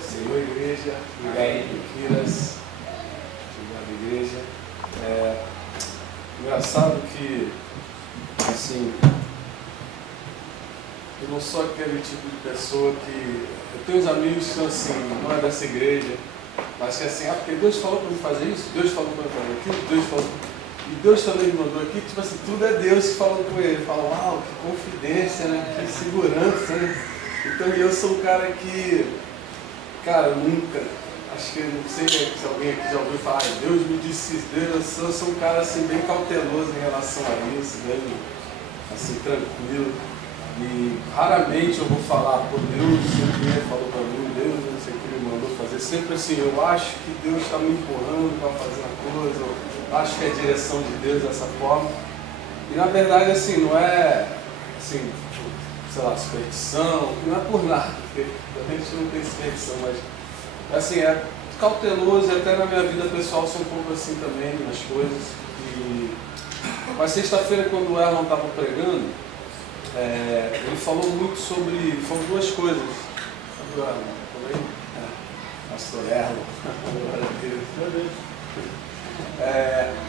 Senhor, igreja, obrigado, Piquiras, obrigado, igreja. Engraçado que, assim, eu não sou aquele tipo de pessoa que... Eu tenho uns amigos que são assim, não é dessa igreja, mas que assim, porque Deus falou para me fazer isso, Deus falou para me fazer aquilo, Deus falou... E Deus também me mandou aqui, tipo assim, tudo é Deus que falou com ele. Fala, uau, que confidência, né? Que segurança, né? Então eu sou um cara que, cara, nunca, acho que não sei se alguém aqui já ouviu falar, Deus me disse isso, Deus, eu sou um cara assim bem cauteloso em relação a isso, bem assim, tranquilo. E raramente eu vou falar, pô, Deus sempre falou para mim, Deus não sei o que me mandou fazer. Sempre assim, eu acho que Deus está me empurrando para fazer uma coisa, acho que é a direção de Deus dessa forma. E na verdade, assim, não é, assim, sei lá, superstição, não é por nada, porque a gente não tem superstição, mas, assim, é cauteloso e até na minha vida pessoal sou um pouco assim também nas coisas. Mas sexta-feira, quando o Erlon estava pregando, ele falou muito sobre, foram duas coisas. Sabe o Erlon? Falei? Pastor Erlon.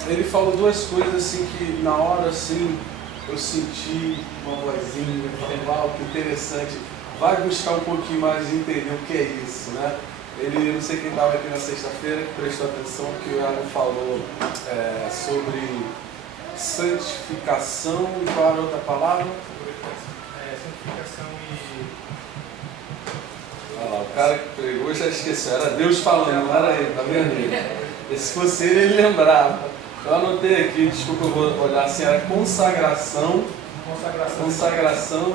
Ele falou duas coisas assim que na hora assim eu senti uma vozinha, falei, uau, que interessante, vai buscar um pouquinho mais de entender o que é isso, né? Ele, não sei quem estava aqui na sexta-feira que prestou atenção que o Erlon falou sobre santificação e qual era a outra palavra? Santificação e... Olha lá, o cara que pregou já esqueceu, era Deus falando, não era ele, tá vendo? E se fosse ele lembrava. Eu anotei aqui, desculpa, eu vou olhar assim, era consagração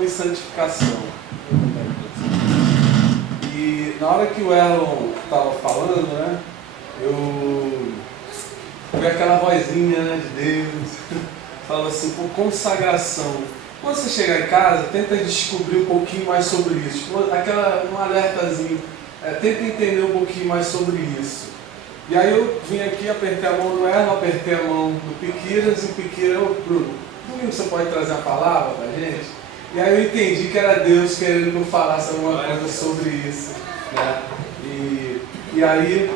e santificação. E na hora que o Erlon estava falando, né, eu vi aquela vozinha, né, de Deus, falou assim, por consagração. Quando você chegar em casa, tenta descobrir um pouquinho mais sobre isso. Um alertazinho, tenta entender um pouquinho mais sobre isso. E aí eu vim aqui, apertei a mão do Erlon, apertei a mão do Piquiras, e o Piquira, Bruno, domingo você pode trazer a palavra pra gente? E aí eu entendi que era Deus querendo que eu falasse alguma coisa sobre isso, né? E aí,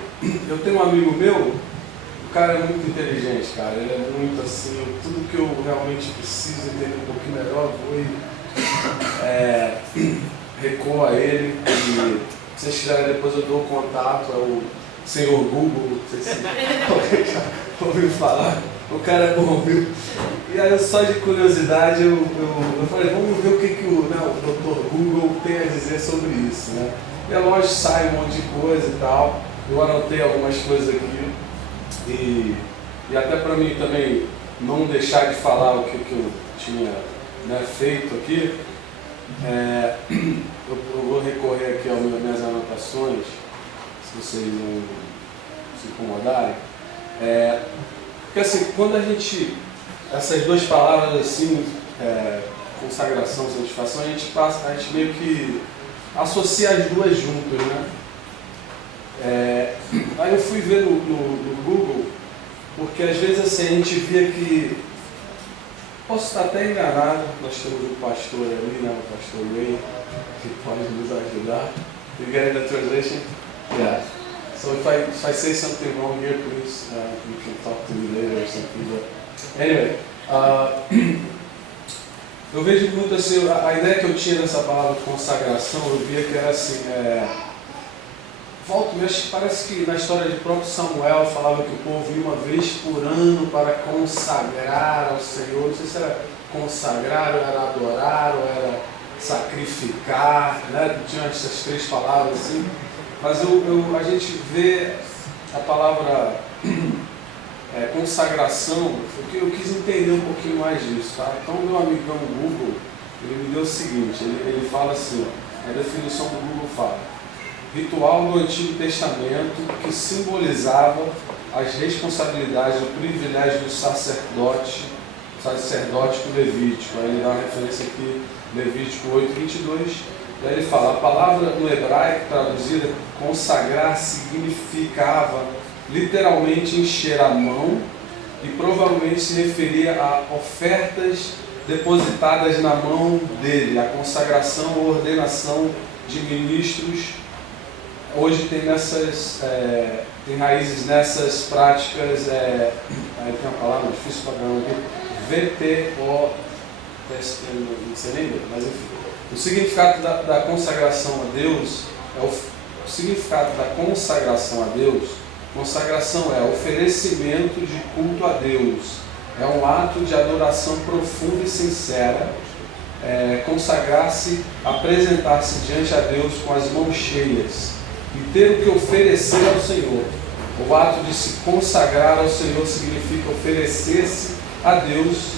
eu tenho um amigo meu, o cara é muito inteligente, cara, ele é muito assim, tudo que eu realmente preciso entender um pouquinho melhor, vou e recuo a ele, e se vocês quiserem depois eu dou o contato, é o Senhor Google, não sei se alguém já ouviu falar, o cara é bom, viu? E aí, só de curiosidade, eu falei, vamos ver o que o Dr. Google tem a dizer sobre isso, né? E é lógico, sai um monte de coisa e tal, eu anotei algumas coisas aqui, e até para mim também não deixar de falar o que eu tinha, né, feito aqui, eu vou recorrer aqui às minhas anotações, se vocês não se incomodarem, porque assim, quando a gente, essas duas palavras assim, consagração e santificação, a gente meio que associa as duas juntas, né? Aí eu fui ver no Google, porque às vezes assim, a gente via que, posso estar até enganado, nós temos um pastor ali, né, o pastor Ray, que pode nos ajudar. You get the translation? Yeah. So if I say something wrong here, please, you can talk to me later or something. But anyway, eu vejo muito assim, a ideia que eu tinha dessa palavra consagração, eu via que era assim, parece que na história de próprio Samuel falava que o povo ia uma vez por ano para consagrar ao Senhor. Não sei se era consagrar, ou era adorar, ou era sacrificar, né? Tinha essas três palavras assim. Mas a gente vê a palavra consagração, porque eu quis entender um pouquinho mais disso, tá? Então o meu amigão Google, ele me deu o seguinte, ele fala assim, ó, a definição do Google fala: ritual do Antigo Testamento que simbolizava as responsabilidades, o privilégio do sacerdote levítico. Aí ele dá uma referência aqui, Levítico 8:22. Daí ele fala, a palavra no hebraico traduzida, consagrar, significava literalmente encher a mão e provavelmente se referia a ofertas depositadas na mão dele, a consagração ou ordenação de ministros hoje tem tem raízes nessas práticas, aí tem uma palavra difícil para caramba aqui, VTO, não sei nem ler, mas enfim. O significado da consagração a Deus, o significado da consagração a Deus, consagração é oferecimento de culto a Deus, é um ato de adoração profunda e sincera, consagrar-se, apresentar-se diante a Deus com as mãos cheias e ter o que oferecer ao Senhor. O ato de se consagrar ao Senhor significa oferecer-se a Deus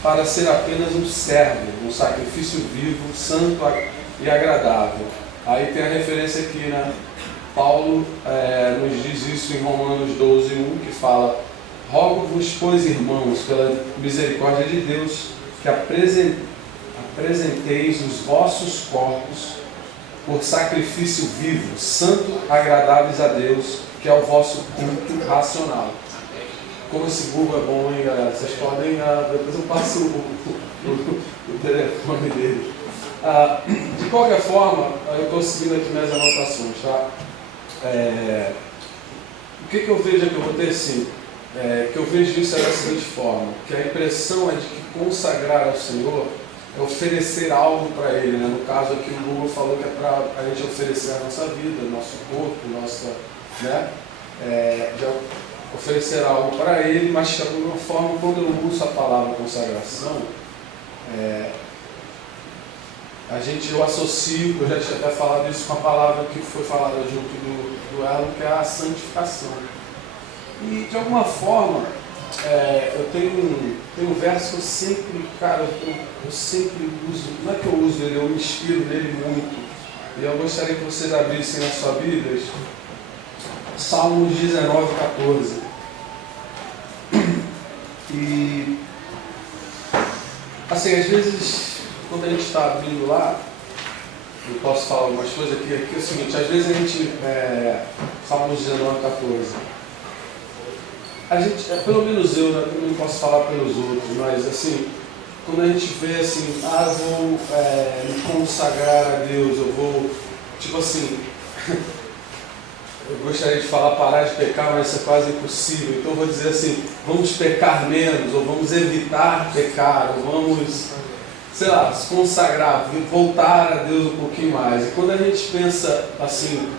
para ser apenas um servo, um sacrifício vivo, santo e agradável. Aí tem a referência aqui, né? Paulo nos diz isso em Romanos 12:1, que fala: rogo-vos, pois, irmãos, pela misericórdia de Deus, que apresenteis os vossos corpos por sacrifício vivo, santo, agradáveis a Deus, que é o vosso culto racional. Como esse Google é bom, hein, galera? Vocês podem, depois eu passo o telefone dele. De qualquer forma, eu estou seguindo aqui minhas anotações, tá? O que eu vejo aqui? Eu botei assim, que eu vejo isso da seguinte forma, que a impressão é de que consagrar ao Senhor é oferecer algo para Ele, né? No caso aqui o Google falou que é para a gente oferecer a nossa vida, nosso corpo, nossa, né? De oferecer algo para Ele, mas de alguma forma, quando eu uso a palavra consagração, eu associo, eu já tinha até falado isso com a palavra que foi falada junto do Elo, que é a santificação. E de alguma forma, eu tenho um verso que eu sempre, cara, eu sempre uso, não é que eu uso ele, eu me inspiro nele muito. E eu gostaria que vocês abrissem na sua Bíblia, Salmos 19:14. E, assim, às vezes, quando a gente está abrindo lá, eu posso falar algumas coisas aqui é o seguinte, às vezes a gente, Salmos 19:14, a gente, pelo menos eu não posso falar pelos outros, mas assim, quando a gente vê assim, eu vou me consagrar a Deus, eu vou, tipo assim, eu gostaria de falar parar de pecar, mas isso é quase impossível, então eu vou dizer assim, vamos pecar menos, ou vamos evitar pecar, ou vamos, sei lá, se consagrar, voltar a Deus um pouquinho mais. E quando a gente pensa assim,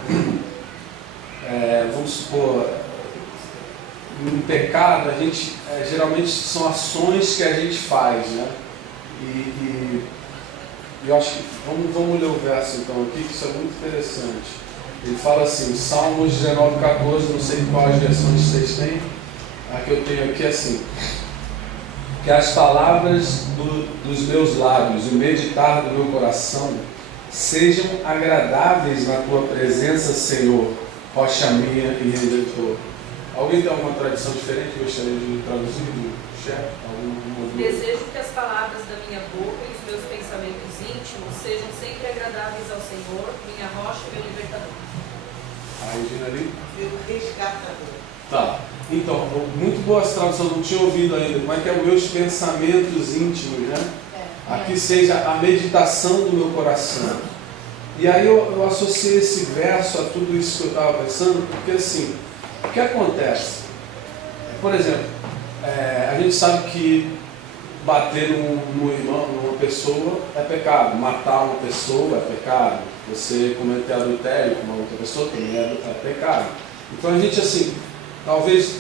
vamos supor, em pecado, a gente geralmente são ações que a gente faz, né? E eu acho que vamos ler o verso então aqui, que isso é muito interessante. Ele fala assim, Salmos 19:14, não sei quais versões vocês têm, a que eu tenho aqui é assim: que as palavras dos meus lábios e o meditar do meu coração sejam agradáveis na tua presença, Senhor, rocha minha e redentor. Alguém tem alguma tradição diferente que gostaria de traduzir no chat? Desejo que as palavras da minha boca e os meus pensamentos íntimos sejam sempre agradáveis ao Senhor, minha rocha e meu libertador. A Regina ali? Meu resgatador. Tá. Então, muito boa essa tradução, não tinha ouvido ainda. Como é que é os meus pensamentos íntimos, né? Aqui seja a meditação do meu coração. E aí eu associei esse verso a tudo isso que eu estava pensando, porque assim, o que acontece? Por exemplo, a gente sabe que bater no irmão, numa pessoa é pecado, matar uma pessoa é pecado, você cometer adultério com uma outra pessoa também é pecado. Então a gente assim, talvez,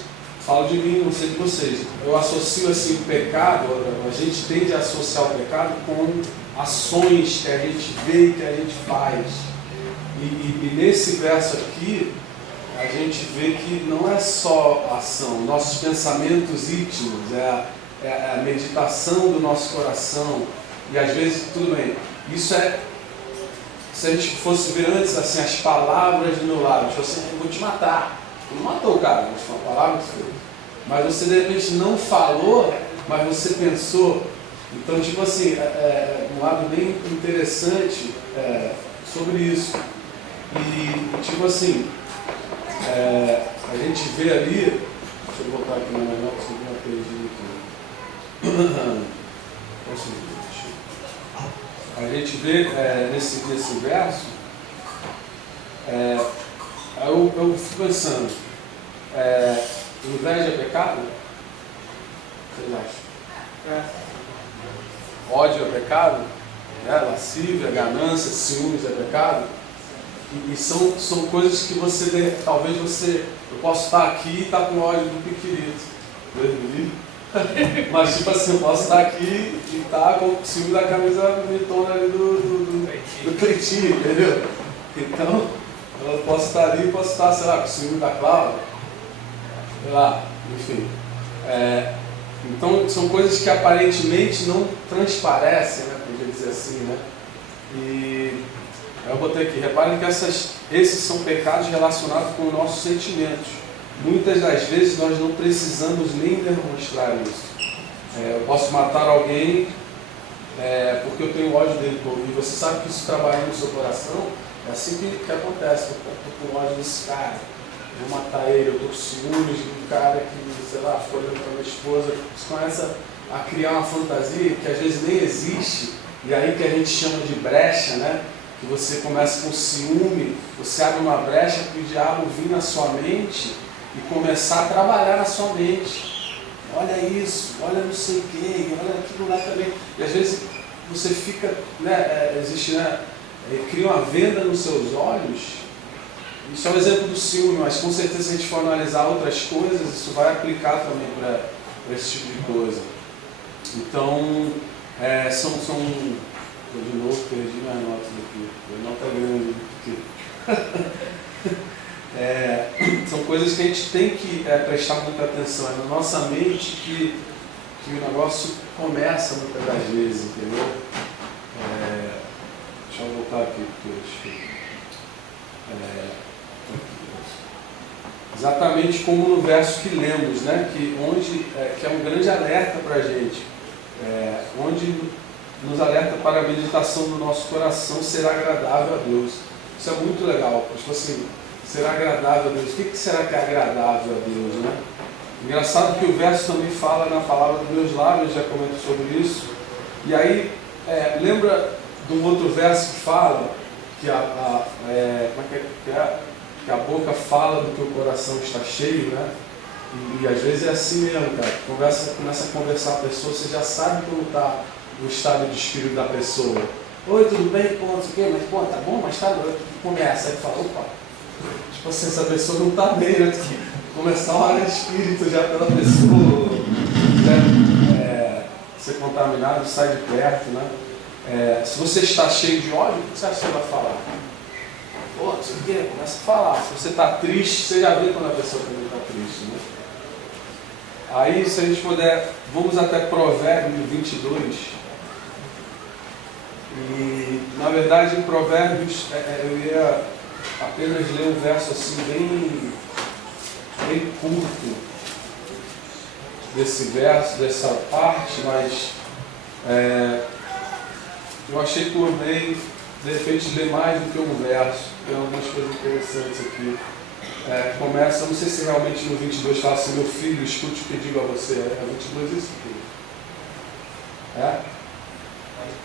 falo de mim, não sei de vocês, eu associo assim o pecado, a gente tende a associar o pecado com ações que a gente vê e que a gente faz. E nesse verso aqui, a gente vê que não é só ação, nossos pensamentos íntimos, é a meditação do nosso coração. E às vezes, tudo bem, isso se a gente fosse ver antes assim, as palavras do meu lado, tipo assim, eu vou te matar. Tu não matou o cara, mas foi uma palavra que foi. Mas você de repente não falou, mas você pensou. Então, tipo assim, um lado bem interessante sobre isso. E tipo assim, a gente vê ali, deixa eu voltar aqui na minha nota, se eu não perdi aqui. A gente vê nesse verso Aí eu fico pensando, inveja é pecado? Vocês acham? Ódio é pecado? Lascívia, ganância, ciúmes é pecado? E são coisas que talvez eu posso estar aqui e estar com ódio do Piquirito. Deus me livre. Mas tipo assim, eu posso estar aqui e estar com o ciúme da camisa bonitona ali do Cleitinho, entendeu? Então, eu posso estar ali, posso estar, sei lá, com o ciúme da Cláudia, sei lá, enfim. Então, são coisas que aparentemente não transparecem, né, podia dizer assim, né? E eu botei aqui, reparem que esses são pecados relacionados com os nossos sentimentos. Muitas das vezes nós não precisamos nem demonstrar isso. Eu posso matar alguém porque eu tenho ódio dele, e você sabe que isso trabalha no seu coração. É assim que acontece. Eu estou com ódio desse cara, vou matar ele, eu estou com ciúmes de um cara que, sei lá, foi olhando para minha esposa. Você começa a criar uma fantasia que às vezes nem existe, e aí que a gente chama de brecha, né? Que você começa com ciúme, você abre uma brecha para o diabo vir na sua mente e começar a trabalhar na sua mente. Olha isso, olha não sei quem, olha aquilo lá também. E às vezes você fica, cria uma venda nos seus olhos. Isso é um exemplo do ciúme, mas com certeza se a gente for analisar outras coisas, isso vai aplicar também para esse tipo de coisa. Então, eu de novo perdi minhas notas aqui, a nota grande aqui. São coisas que a gente tem que prestar muita atenção. É na nossa mente que o negócio começa muitas das vezes, entendeu? Deixa eu voltar aqui, porque exatamente como no verso que lemos, né? Que é um grande alerta para a gente, onde nos alerta para a meditação do nosso coração ser agradável a Deus. Isso é muito legal, tipo assim, ser agradável a Deus. O que será que é agradável a Deus, né? Engraçado que o verso também fala na palavra dos meus lábios, já comento sobre isso. E aí, lembra de um outro verso que fala que que a boca fala do que o coração está cheio, né? E às vezes é assim mesmo, cara. Começa a conversar com a pessoa, você já sabe como está o estado de espírito da pessoa. Oi, tudo bem? Pô, não sei o quê, mas pô, tá bom, mas tá bom. Começa, aí fala, opa, tipo assim, essa pessoa não está bem, né? Tem que começar a área de espírito já pela pessoa, né? Ser contaminado, sai de perto, né? Se você está cheio de ódio, o que você acha que você vai falar? Pô, não sei o quê, começa a falar. Se você está triste, você já vê quando a pessoa também está triste, né? Aí, se a gente puder, vamos até Provérbios 22. E, na verdade, em Provérbios, eu ia apenas ler um verso assim, bem curto desse verso, dessa parte, mas eu achei por bem, de repente, ler mais do que um verso. Tem algumas coisas interessantes aqui. Começa, não sei se realmente no 22 fala assim, meu filho, escute o que digo a você. É 22 isso aqui.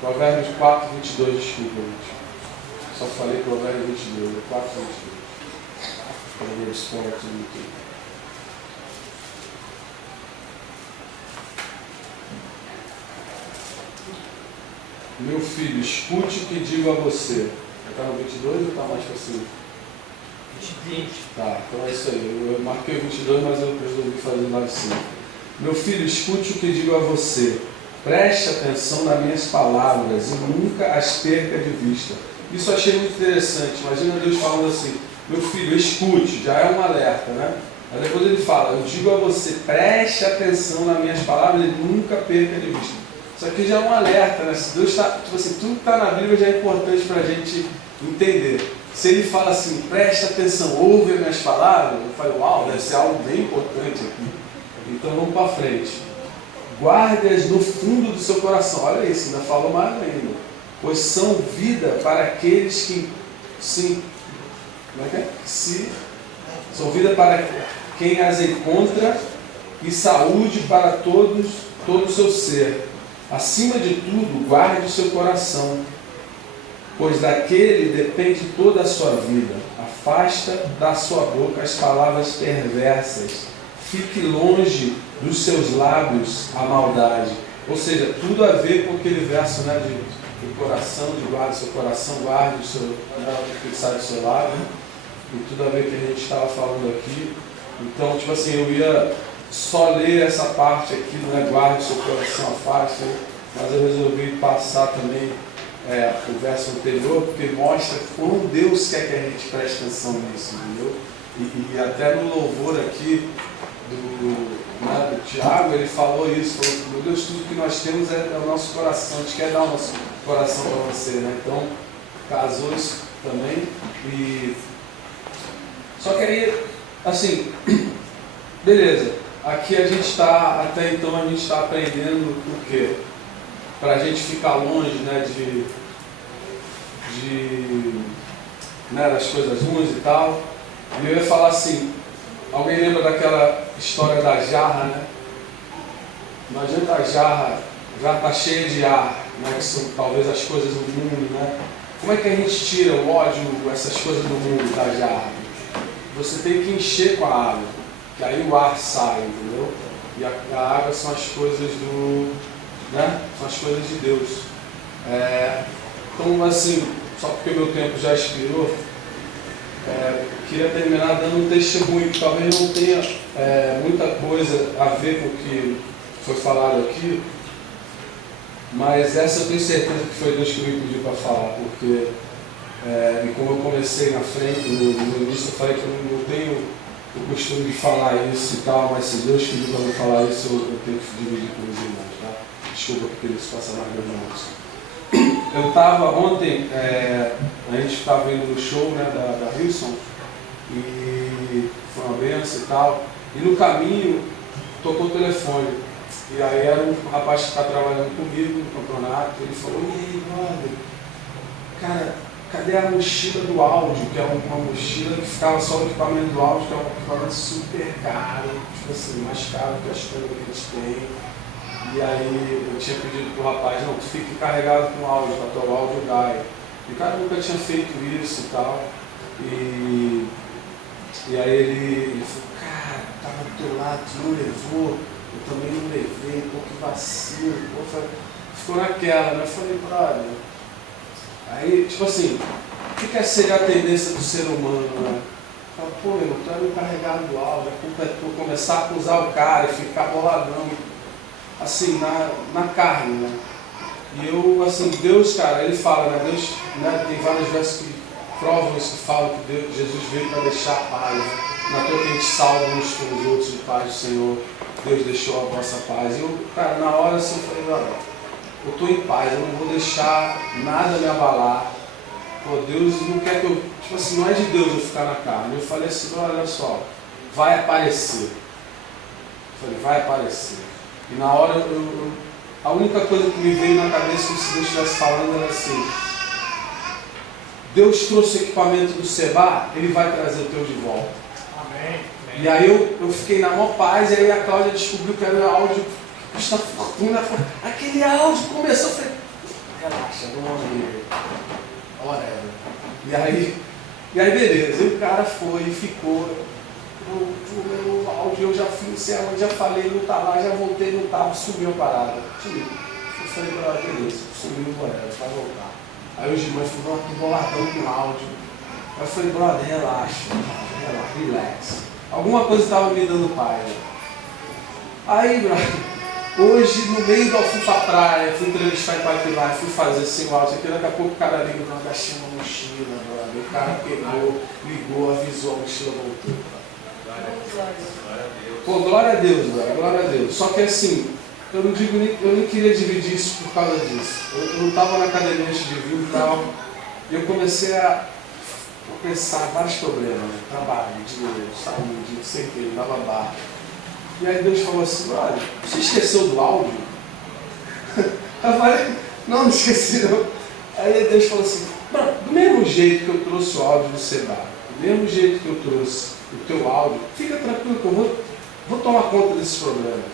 Provérbios 4, 22, desculpa, gente. Só falei Provérbios 22, 4, 22. Provérbios 4, 22. Meu filho, escute o que digo a você. Está no 22 ou está mais para cima? 20. Tá, então é isso aí. Eu marquei o 22, mas eu resolvi fazer lá de cima. Meu filho, escute o que digo a você. Preste atenção nas minhas palavras e nunca as perca de vista. Isso eu achei muito interessante. Imagina Deus falando assim, meu filho, escute, já é um alerta, né? Aí depois ele fala, eu digo a você, preste atenção nas minhas palavras e nunca perca de vista. Isso aqui já é um alerta, né? Se Deus está, tipo assim, tudo que está na Bíblia já é importante para a gente entender. Se ele fala assim, preste atenção, ouve as minhas palavras, eu falo, uau, deve ser algo bem importante aqui. Então vamos para frente. Guarde-as no fundo do seu coração. Olha isso, ainda falou mais ainda. Pois são vida para aqueles que são vida para quem as encontra e saúde para todo o seu ser. Acima de tudo, guarde o seu coração, pois daquele depende toda a sua vida. Afasta da sua boca as palavras perversas. Fique longe dos seus lábios a maldade. Ou seja, tudo a ver com aquele verso, né, do coração, de guarda o seu coração, guarde o seu, o que sai do seu lábio. E tudo a ver com o que a gente estava falando aqui. Então, tipo assim, eu ia só ler essa parte aqui, né, guarde o seu coração, afaste, mas eu resolvi passar também o verso anterior, porque mostra como Deus quer que a gente preste atenção nisso, entendeu? E até no louvor aqui do Tiago, ele falou isso, falou, meu Deus, tudo que nós temos é o nosso coração, a gente quer dar o nosso coração para você, né? Então, casou isso também. Só que aí, assim, beleza, aqui a gente está, até então a gente está aprendendo o quê? Para a gente ficar longe, né, das coisas ruins e tal. E eu ia falar assim, alguém lembra daquela história da jarra, né? Não adianta a jarra já está cheia de ar, né, que são talvez as coisas do mundo, né? Como é que a gente tira o ódio, essas coisas do mundo da jarra? Você tem que encher com a água, que aí o ar sai, entendeu? E a água são as coisas né? São as coisas de Deus. Então, assim, só porque meu tempo já expirou, queria terminar dando um testemunho que talvez não tenha muita coisa a ver com o que foi falado aqui, mas essa eu tenho certeza que foi Deus que me pediu para falar, porque, e como eu comecei na frente, no início eu falei que eu não tenho o costume de falar isso e tal, mas se Deus pediu para eu falar isso, eu tenho que dividir com os irmãos, tá? Desculpa porque eles passam mais de irmãos. Eu estava ontem, a gente estava indo no show, né, da Wilson, e foi uma benção e tal, e no caminho tocou o telefone. E aí era um rapaz que está trabalhando comigo no campeonato, ele falou, e aí, brother, cara, cadê a mochila do áudio, que é uma mochila que ficava só o equipamento do áudio, que é um equipamento super caro, tipo assim, mais caro que as coisas que a gente tem. E aí eu tinha pedido pro rapaz, não, tu fique carregado com áudio, para teu áudio dai. E o cara nunca tinha feito isso e tal. E aí ele falou, cara, tava do teu lado, tu não levou, eu também não levei, pô, que vacilo, pô, ficou naquela, né? Eu falei, brother. Aí, tipo assim, o que seria a tendência do ser humano, né? Fala, pô, meu, tu é um encarregado do áudio, a culpa é tu começar a acusar o cara e ficar boladão, assim, na carne, né? E eu, assim, Deus, cara, ele fala, né? Deus, né? Tem vários versos que provam isso, que falam que Jesus veio para deixar a paz, né? Na toa que a gente salva uns com os outros de paz do Senhor, Deus deixou a vossa paz. E eu, cara, na hora assim, eu falei, olha, eu estou em paz, eu não vou deixar nada me abalar. Pô, Deus não quer que eu, tipo assim, não é de Deus eu ficar na carne. Eu falei assim, olha só, vai aparecer. Eu falei, vai aparecer. E na hora, a única coisa que me veio na cabeça, como se Deus estivesse falando, era assim, Deus trouxe o equipamento do Seba, Ele vai trazer o teu de volta. Amém. E aí eu fiquei na maior paz, e aí a Cláudia descobriu que era o áudio, custa fortuna, aquele áudio começou, eu falei, relaxa, vamos ver, e aí beleza, e o cara foi e ficou, o áudio eu já fiz, já falei, não tá lá, já voltei, não tava, sumiu a parada. Eu falei, beleza, sumiu, vai voltar. Aí os irmãos falaram, tô boladão com o áudio. Aí eu falei, brother, relaxa, relax. Alguma coisa estava me dando paz. Aí, brother, hoje no meio eu fui pra praia, fui entrevistar em Paitilá, fui fazer assim o áudio aqui, daqui a pouco o cara liga, não, achei uma mochila, brother. O cara pegou, ligou, avisou, a mochila voltou. Pô, glória a Deus, velho, glória a Deus. Só que assim, eu nem queria dividir isso por causa disso. Eu não estava na academia antes de vir e tal, e eu comecei a pensar vários problemas, né? Trabalho, dinheiro, saúde, não sei o que, bababá. E aí Deus falou assim, olha, você esqueceu do áudio? Eu falei, não esqueci não. Aí Deus falou assim, do mesmo jeito que eu trouxe o áudio do Seba, do mesmo jeito que eu trouxe o teu áudio, fica tranquilo que eu vou tomar conta desses problemas.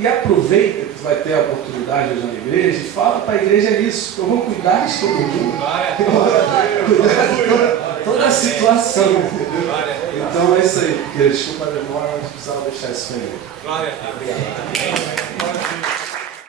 E aproveita que vai ter a oportunidade hoje na igreja e fala para a igreja isso. Eu vou cuidar de todo mundo. Cuidar de toda a situação. Então é isso aí. Desculpa a demora, mas precisava deixar isso aí. Glória a Deus.